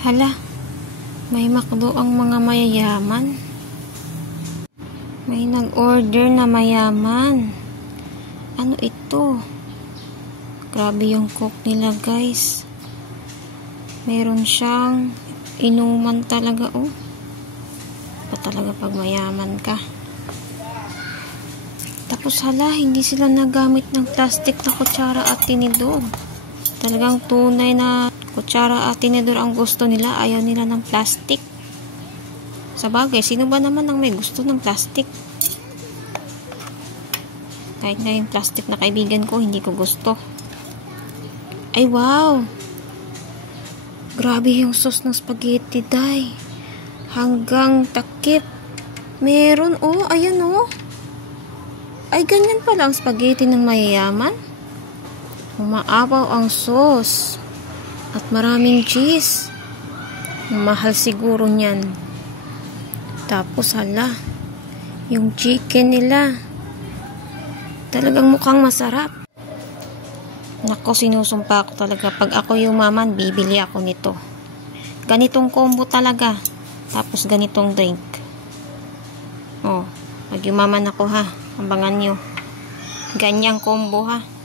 Hala, may McDo ang mga mayayaman. May nag-order na mayaman. Ano ito? Grabe yung cook nila, guys. Meron siyang inuman talaga, oh. Pa talaga pag mayaman ka. Tapos hala, hindi sila nagamit ng plastic na kutsara at tinidor. Talagang tunay na kutsara at tinidor ang gusto nila. Ayaw nila ng plastic. Sa bagay, sino ba naman ang may gusto ng plastic? Kahit nga yung plastic na kaibigan ko, hindi ko gusto. Ay, wow! Grabe yung sauce ng spaghetti, day. Hanggang takip. Meron, oh, ayan, oh. Ay, ganyan pala ang spaghetti ng mayayaman. Umaapaw ang sauce. At maraming cheese. Mahal siguro niyan. Tapos, hala. Yung chicken nila. Talagang mukhang masarap. Nako, sinusumpa ako talaga. Pag ako yumaman, bibili ako nito. Ganitong combo talaga. Tapos ganitong drink. Oh, pag yumaman ako ha. Abangan nyo. Ganyang combo ha.